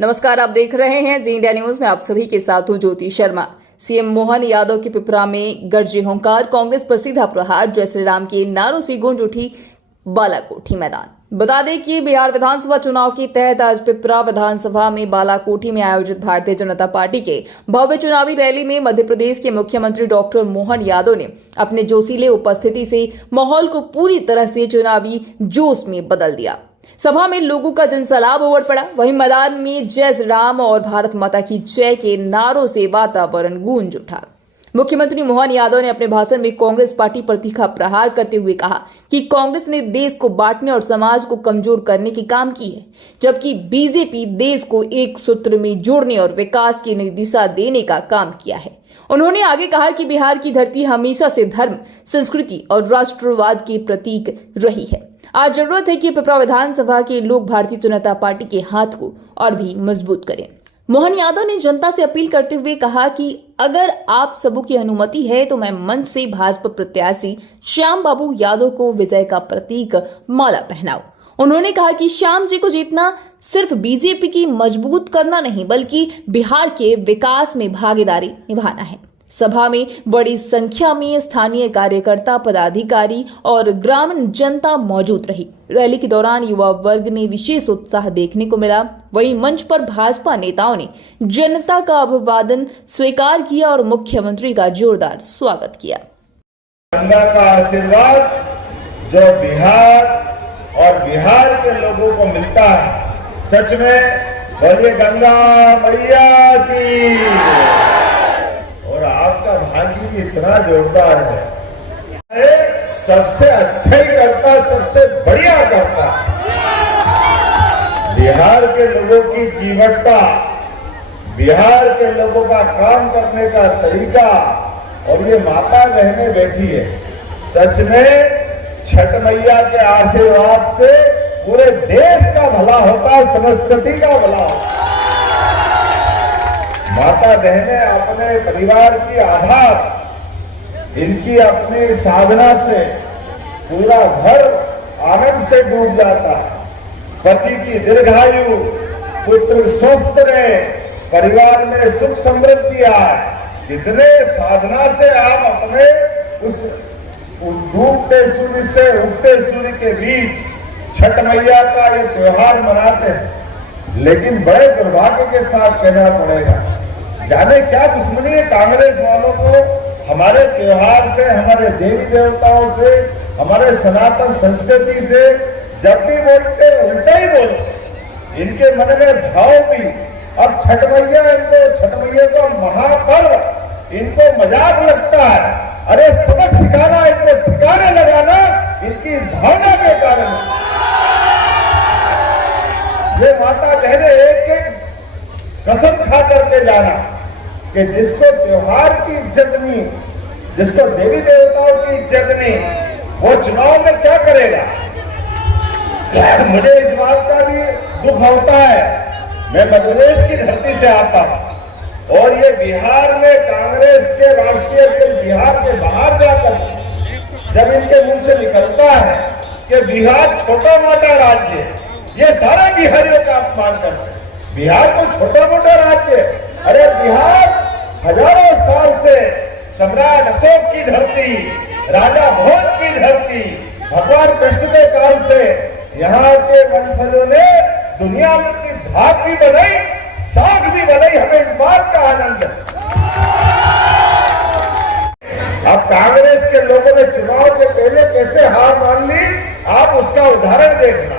नमस्कार, आप देख रहे हैं जी इंडिया न्यूज में। आप सभी के साथ हूं ज्योति शर्मा। सीएम मोहन यादव के पिपरा में गरजे होंकार, कांग्रेस पर सीधा प्रहार, जय श्री राम के नारों से गूंज उठी बालाकोठी मैदान। बता दें कि बिहार विधानसभा चुनाव के तहत आज पिपरा विधानसभा में बालाकोठी में आयोजित भारतीय जनता पार्टी के भव्य चुनावी रैली में मध्य प्रदेश के मुख्यमंत्री डॉक्टर मोहन यादव ने अपने जोशीले उपस्थिति से माहौल को पूरी तरह से चुनावी जोश में बदल दिया। सभा में लोगों का जनसैलाब उमड़ पड़ा। वहीं मैदान में जय श्री राम और भारत माता की जय के नारों से वातावरण गूंज उठा। मुख्यमंत्री मोहन यादव ने अपने भाषण में कांग्रेस पार्टी पर तीखा प्रहार करते हुए कहा कि कांग्रेस ने देश को बांटने और समाज को कमजोर करने की काम की है, जबकि बीजेपी देश को एक सूत्र में जोड़ने और विकास की नई दिशा देने का काम किया है। उन्होंने आगे कहा कि बिहार की धरती हमेशा से धर्म, संस्कृति और राष्ट्रवाद की प्रतीक रही है। आज जरूरत है कि पिपरा विधानसभा के लोग भारतीय जनता पार्टी के हाथ को और भी मजबूत करें। मोहन यादव ने जनता से अपील करते हुए कहा कि अगर आप सबों की अनुमति है तो मैं मंच से भाजपा प्रत्याशी श्याम बाबू यादव को विजय का प्रतीक माला पहनाऊं। उन्होंने कहा कि श्याम जी को जीतना सिर्फ बीजेपी की मजबूत करना नहीं, बल्कि बिहार के विकास में भागीदारी निभाना है। सभा में बड़ी संख्या में स्थानीय कार्यकर्ता, पदाधिकारी और ग्रामीण जनता मौजूद रही। रैली के दौरान युवा वर्ग ने विशेष उत्साह देखने को मिला। वहीं मंच पर भाजपा नेताओं ने जनता का अभिवादन स्वीकार किया और मुख्यमंत्री का जोरदार स्वागत किया। गंगा का आशीर्वाद जो बिहार और बिहार के लोगों को मिलता है, सच में बोलिए गंगा मैया की। और आपका भाग्य भी इतना जोरदार है, सबसे अच्छा ही करता, सबसे बढ़िया करता। बिहार के लोगों की जीवटता, बिहार के लोगों का काम करने का तरीका, और ये माता बहनें बैठी है, सच में छठ मैया के आशीर्वाद से पूरे देश का भला होता, संस्कृति का भला होता। माता बहनें अपने परिवार की आधार, इनकी अपनी साधना से पूरा घर आनंद से डूब जाता है। पति की दीर्घायु, पुत्र स्वस्थ रहे, परिवार में सुख समृद्धि आए, इतने साधना से आप अपने उस डूबते सूर्य से उगते सूर्य के बीच छठ मैया का ये त्योहार मनाते हैं। लेकिन बड़े दुर्भाग्य के साथ कहना पड़ेगा, जाने क्या दुश्मनी है कांग्रेस वालों को हमारे त्योहार से, हमारे देवी देवताओं से, हमारे सनातन संस्कृति से। जब भी बोलते उल्टा ही बोलते, इनके मन में भाव भी। अब छठ मैया, इनको छठ मैया का महापर्व इनको मजाक लगता है। अरे सबक सिखाना, इनको ठिकाने लगाना इनकी भावना के कारण। ये माता बहने एक एक कसम खा करके जाना कि जिसको त्योहार की इज्जत नहीं, जिसको देवी देवताओं की इज्जत नहीं, वो चुनाव में क्या करेगा। मुझे इस बात का भी दुख होता है, मैं मध्य प्रदेश की धरती से आता हूं और ये बिहार में कांग्रेस के राष्ट्रीय अध्यक्ष बिहार के बाहर जाकर जब इनके मुंह से निकलता है कि बिहार छोटा मोटा राज्य है, ये सारे बिहारियों का अपमान करते हैं। बिहार को छोटा मोटा राज्य है। अरे बिहार हजारों साल से सम्राट अशोक की धरती, राजा भोज की धरती, भगवान कृष्ण के काल से यहाँ के वंशजों ने दुनिया में की धाक भी बनाई, साख भी बनाई। हमें इस बात का आनंद है। अब कांग्रेस के लोगों ने चुनाव के पहले कैसे हार मान ली, आप उसका उदाहरण देखना।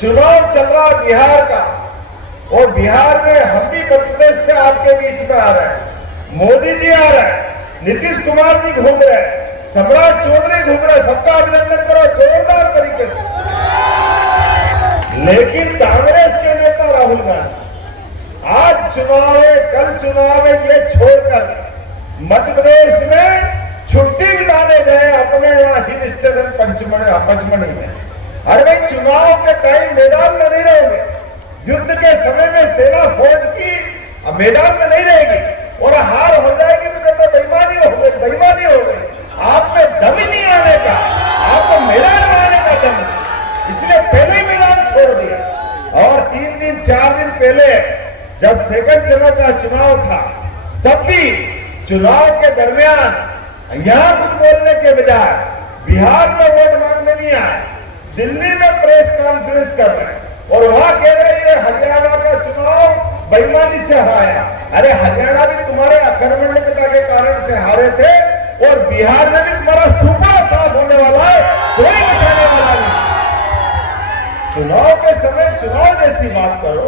चुनाव चल रहा बिहार का, और बिहार में हम भी मध्य प्रदेश से आपके बीच में आ रहे हैं। मोदी जी आ रहे हैं, नीतीश कुमार जी घूम रहे हैं, सम्राट चौधरी घूम रहे हैं। सबका अभिनंदन करो जोरदार तरीके से। लेकिन कांग्रेस के नेता राहुल गांधी आज चुनाव है, कल चुनाव है, ये छोड़कर मध्य प्रदेश में छुट्टी बिताने गए अपने वहां हिल स्टेशन पचमढ़ी में। अरे भाई, चुनाव के टाइम मैदान में नहीं रहोगे। युद्ध के समय में सेना फौज की मैदान में नहीं रहेगी और हार हो जाएगी तो कहते बेईमानी हो गई, बेईमानी हो गई। आप में दम ही नहीं आने का, आपको मैदान में आने का दम नहीं, इसलिए पहले मैदान छोड़ दिया। और 3 दिन 4 दिन पहले जब सेकंड चरण का चुनाव था, तब भी चुनाव के दरमियान यहाँ कुछ बोलने के बजाय बिहार में वोट मांगने नहीं आए, दिल्ली में प्रेस कॉन्फ्रेंस कर रहे हैं और वहां कह रहे हैं हरियाणा का चुनाव बेईमानी से हराया। अरे हरियाणा भी तुम्हारे अकर्मण्यता के कारण से हारे थे और बिहार में भी तुम्हारा सुपड़ा साफ होने वाला है, कोई बचाने वाला नहीं। चुनाव के समय चुनाव जैसी बात करो,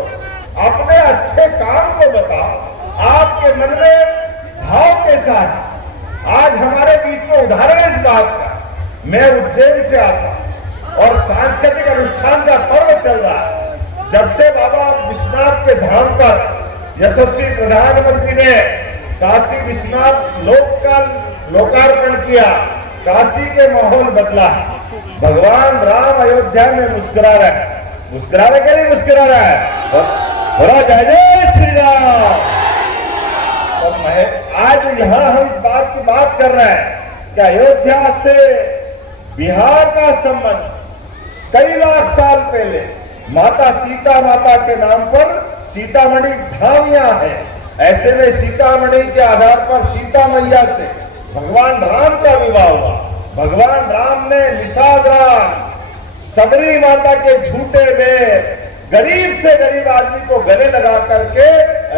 अपने अच्छे काम को बताओ, आपके मन में भाव कैसा है। आज हमारे बीच में उदाहरण है इस बात का, मैं उज्जैन से आता हूं और सांस्कृतिक अनुष्ठान का पर्व चल रहा है। जब से बाबा विश्वनाथ के धाम पर यशस्वी प्रधानमंत्री ने काशी विश्वनाथ लोकार्पण किया, काशी के माहौल बदला। भगवान राम अयोध्या में मुस्कुरा रहे क्या नहीं मुस्कुरा रहा है? बोला जय जय श्री राम। और मैं आज यहाँ हम इस बात की बात कर रहे हैं कि अयोध्या से बिहार का संबंध कई लाख साल पहले माता सीता माता के नाम पर सीतामढ़ी धाम यहाँ है। ऐसे में सीतामढ़ी के आधार पर सीता मैया से भगवान राम का विवाह हुआ। भगवान राम ने निषाद राम सबरी माता के झूठे में गरीब से गरीब आदमी को गले लगा करके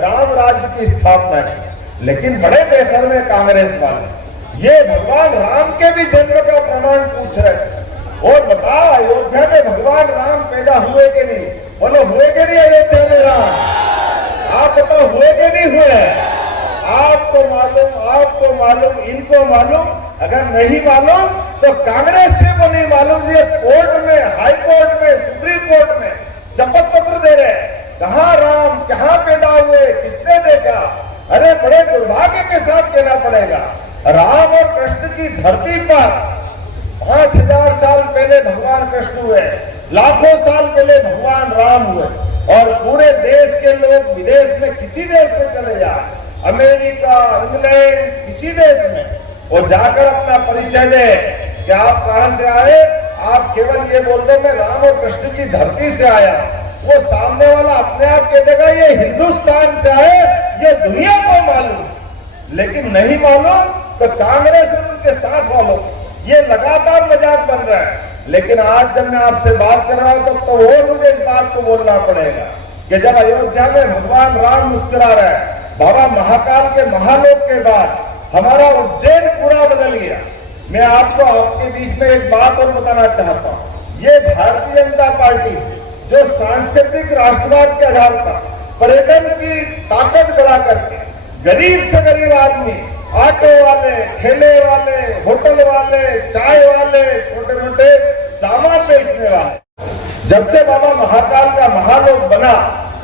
राम राज्य की स्थापना की। लेकिन बड़े बेसर में कांग्रेस वाले ये भगवान राम के भी जन्म का प्रमाण पूछ रहे थे और बताओ अयोध्या में भगवान राम पैदा हुए कि नहीं? बोलो हुए कि नहीं अयोध्या में राम? आप बताओ हुए कि नहीं हुए? आपको मालूम, इनको मालूम, अगर नहीं मालूम तो कांग्रेस को नहीं मालूम। ये कोर्ट में, हाई कोर्ट में, सुप्रीम कोर्ट में शपथ पत्र दे रहे, कहां राम, कहां पैदा हुए, किसने देखा? अरे बड़े दुर्भाग्य के साथ कहना पड़ेगा, राम और कृष्ण की धरती पर 5000 साल पहले भगवान कृष्ण हुए, लाखों साल पहले भगवान राम हुए और पूरे देश के लोग विदेश में किसी देश में चले जाए, अमेरिका, इंग्लैंड, किसी देश में, और जाकर अपना परिचय दे कि आप कहां से आए, आप केवल ये बोल दो मैं राम और कृष्ण की धरती से आया, वो सामने वाला अपने आप कह देगा ये हिंदुस्तान से आए, ये दुनिया को मालूम। लेकिन नहीं मालूम तो कांग्रेस और उनके साथ वालों ये लगातार मजाक बन रहा है। लेकिन आज जब मैं आपसे बात कर रहा हूं तो और मुझे इस बात को बोलना पड़ेगा कि जब अयोध्या में भगवान राम मुस्कुरा रहा है, बाबा महाकाल के महालोक के बाद हमारा उज्जैन पूरा बदल गया। मैं आपको आपके बीच में एक बात और बताना चाहता हूं, ये भारतीय जनता पार्टी जो सांस्कृतिक राष्ट्रवाद के आधार पर पर्यटन की ताकत बढ़ा करके गरीब से गरीब आदमी, ऑटो वाले, ठेले वाले, होटल वाले, चाय वाले, छोटे मोटे सामान बेचने वाले, जब से बाबा महाकाल का महालोक बना,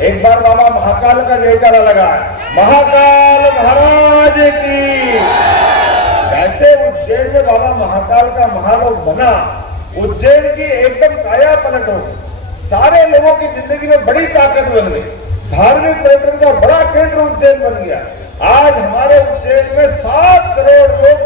एक बार बाबा महाकाल का जयकारा लगा, महाकाल महाराज की। जैसे उज्जैन में बाबा महाकाल का महालोक बना, उज्जैन की एकदम काया पलट हो गई, सारे लोगों की जिंदगी में बड़ी ताकत बन गई, धार्मिक पर्यटन का बड़ा केंद्र उज्जैन बन गया। आज हमारे उज्जैन में 7 करोड़ लोग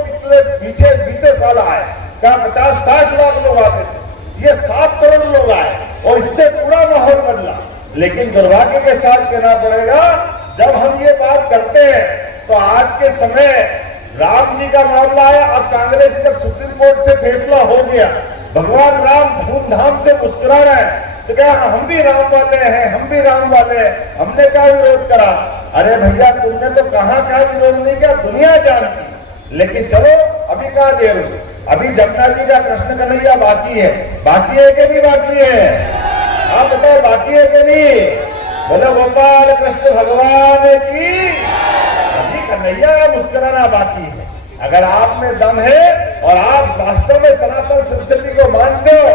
बीते साल आए, कहा 50-60 लाख लोग आते थे, ये 7 करोड़ लोग आए और इससे पूरा माहौल बदला। लेकिन दुर्भाग्य के साथ कहना पड़ेगा, जब हम ये बात करते हैं तो आज के समय राम जी का मामला है, अब कांग्रेस जब सुप्रीम कोर्ट से फैसला हो गया, भगवान राम धूमधाम से मुस्कुरा रहे हैं, तो क्या हम भी राम वाले हैं, हम भी राम वाले हैं, हमने क्या विरोध करा? अरे भैया तुमने तो कहां विरोध नहीं किया, दुनिया जानती। लेकिन चलो अभी कहा देर हुई, अभी जमुना जी का कृष्ण कन्हैया बाकी है कि नहीं बाकी है? आप बताओ बाकी है कि नहीं? बोलो गोपाल कृष्ण भगवान की। अभी कन्हैया मुस्कुराना बाकी है। अगर आप में दम है और आप वास्तव में सनातन संस्कृति को मानते हो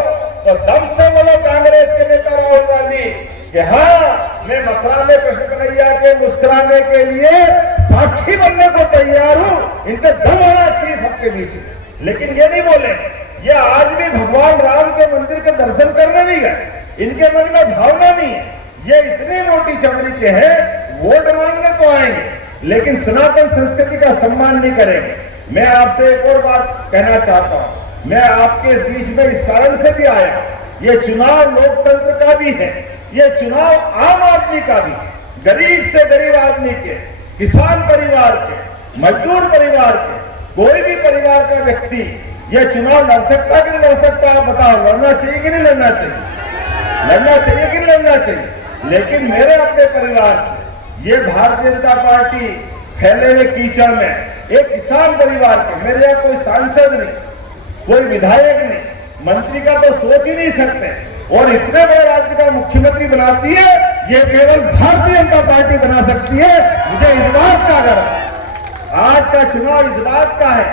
तो दम से बोलो कांग्रेस के नेता राहुल गांधी कि हाँ, मैं मथुरा में कृष्ण कन्हैया के मुस्कुराने के लिए साक्षी बनने को तैयार हूं। इनके दम होना चाहिए सबके बीच। लेकिन ये नहीं बोले, ये आज भी भगवान राम के मंदिर के दर्शन करने नहीं गए, इनके मन में भावना नहीं है। ये इतनी मोटी चमड़ी के हैं, वोट मांगने तो आएंगे लेकिन सनातन संस्कृति का सम्मान नहीं करेंगे। मैं आपसे एक और बात कहना चाहता हूं, मैं आपके बीच में इस कारण से भी आया, ये चुनाव लोकतंत्र का भी है, ये चुनाव आम आदमी का भी, गरीब से गरीब आदमी के, किसान परिवार के, मजदूर परिवार के, कोई भी परिवार का व्यक्ति ये चुनाव लड़ सकता कि नहीं लड़ सकता? आप बताओ, लड़ना चाहिए कि नहीं लड़ना चाहिए? लड़ना चाहिए कि नहीं लड़ना चाहिए? लेकिन मेरे अपने परिवार से ये भारतीय जनता पार्टी फैले हुए कीचड़ में एक किसान परिवार के, मेरे यहाँ कोई सांसद नहीं, कोई विधायक नहीं, मंत्री का तो सोच ही नहीं सकते, और इतने बड़े राज्य का मुख्यमंत्री बनाती है, ये केवल भारतीय जनता पार्टी बना सकती है। मुझे इस बात का गर्व है। आज का चुनाव इस बात का है,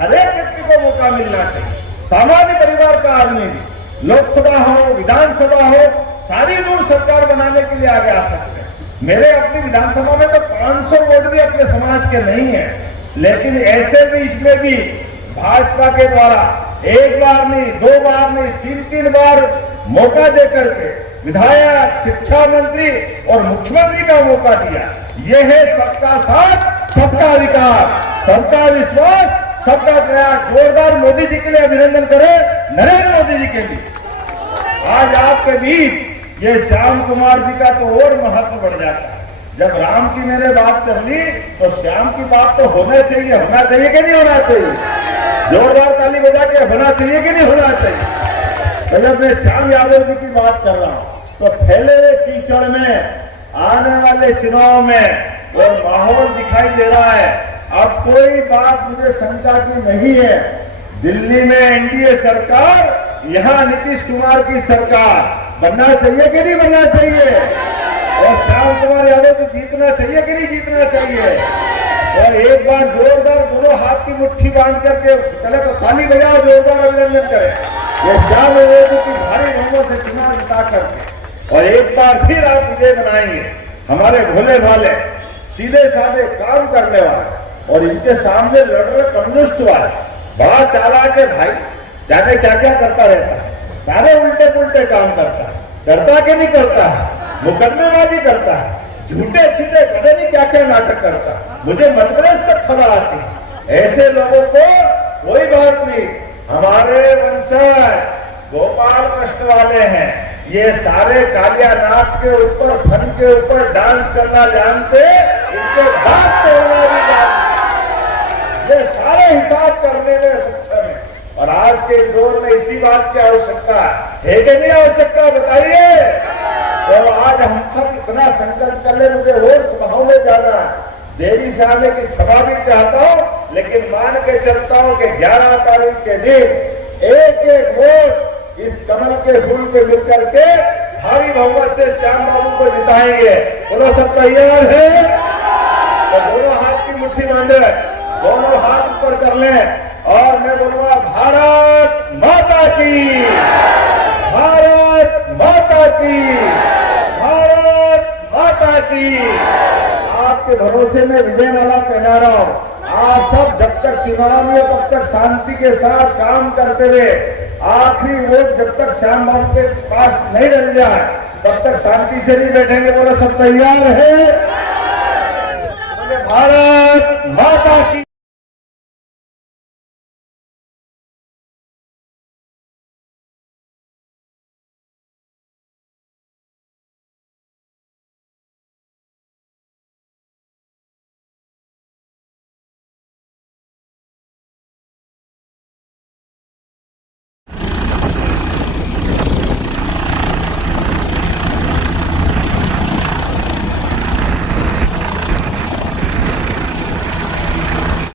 हर एक व्यक्ति को मौका मिलना चाहिए। सामान्य परिवार का आदमी भी लोकसभा हो, विधानसभा हो, सारी लोग सरकार बनाने के लिए आगे आ सकते हैं। मेरे अपनी विधानसभा में तो 500 वोट भी अपने समाज के नहीं है, लेकिन ऐसे भी इसमें भी भाजपा के द्वारा एक बार नहीं, दो बार नहीं, तीन बार मौका देकर के विधायक, शिक्षा मंत्री और मुख्यमंत्री का मौका दिया। यह है सबका साथ, सबका विकास, सबका विश्वास, सबका प्रयास। जोरदार मोदी जी के लिए अभिनंदन करें, नरेंद्र मोदी जी के लिए। आज आपके बीच ये श्याम कुमार जी का तो और महत्व बढ़ जाता है। जब राम की मैंने बात कर ली तो श्याम की बात तो होना चाहिए कि नहीं होना चाहिए? जोरदार ताली बजा के होना चाहिए कि नहीं होना चाहिए? तो जब मैं श्याम यादव जी की बात कर रहा हूं तो फैले हुए कीचड़ में आने वाले चुनाव में वो माहौल दिखाई दे रहा है। अब कोई बात मुझे शंका की नहीं है। दिल्ली में एनडीए सरकार, यहां नीतीश कुमार की सरकार बनना चाहिए कि नहीं बनना चाहिए? और श्याम कुमार यादव को जीतना चाहिए कि नहीं जीतना चाहिए? और एक बार जोरदार दोनों हाथ की मुट्ठी बांध करके पहले तो ताली बजाओ, जोरदार अभिनंदन करें ये श्याम यादव जी की भारी बहुमत से चुनाव जिता करके, और एक बार फिर आप विजय बनाएंगे। हमारे भोले भाले, सीधे साधे काम करने वाले, और इनके सामने लड़ रहे कम्युनिस्ट वाले, बड़ा चालाक है भाई, जाने क्या क्या करता रहता है, सारे उल्टे पुल्टे काम करता है, डरता कि नहीं करता है, मुकदमेबाजी करता है, झूठे छीटे पता नहीं क्या क्या नाटक करता है, मुझे मध्यप्रदेश तक खबर आती है। ऐसे लोगों को कोई बात नहीं, हमारे वंशज गोपाल कृष्ण वाले हैं, ये सारे कालिया नाग के ऊपर, फन के ऊपर डांस करना जानते, इनके बात तोड़ना भी जानते, ये सारे हिसाब करने में सक्षम है। और आज के दौर में इसी बात की आवश्यकता है कि नहीं आवश्यकता, बताइए। तो आज हम सब इतना संकल्प कर ले, मुझे और सभाओं में जाना है, देरी से आने की क्षमा भी चाहता हूं, लेकिन मान के चलता हूं कि 11 तारीख के दिन एक एक वोट इस कमल के फूल पे मिलकर के भारी बहुमत से श्याम बाबू को जिताएंगे। बोलो सब तैयार है? तो दोनों हाथ की मुट्ठी बांधे, दोनों हाथ ऊपर कर लें, और मैं बोलूंगा भारत माता की, भारत माता की, भारत माता की। आपके भरोसे में विजय माला पहना रहा हूं। आप सब जब तक चुनाव में, तब तक शांति के साथ काम करते हुए, आखिरी वोट जब तक श्याम बाबू के पास नहीं डल जाए तब तक शांति से नहीं बैठेंगे। बोलो सब तैयार है? भारत माता की।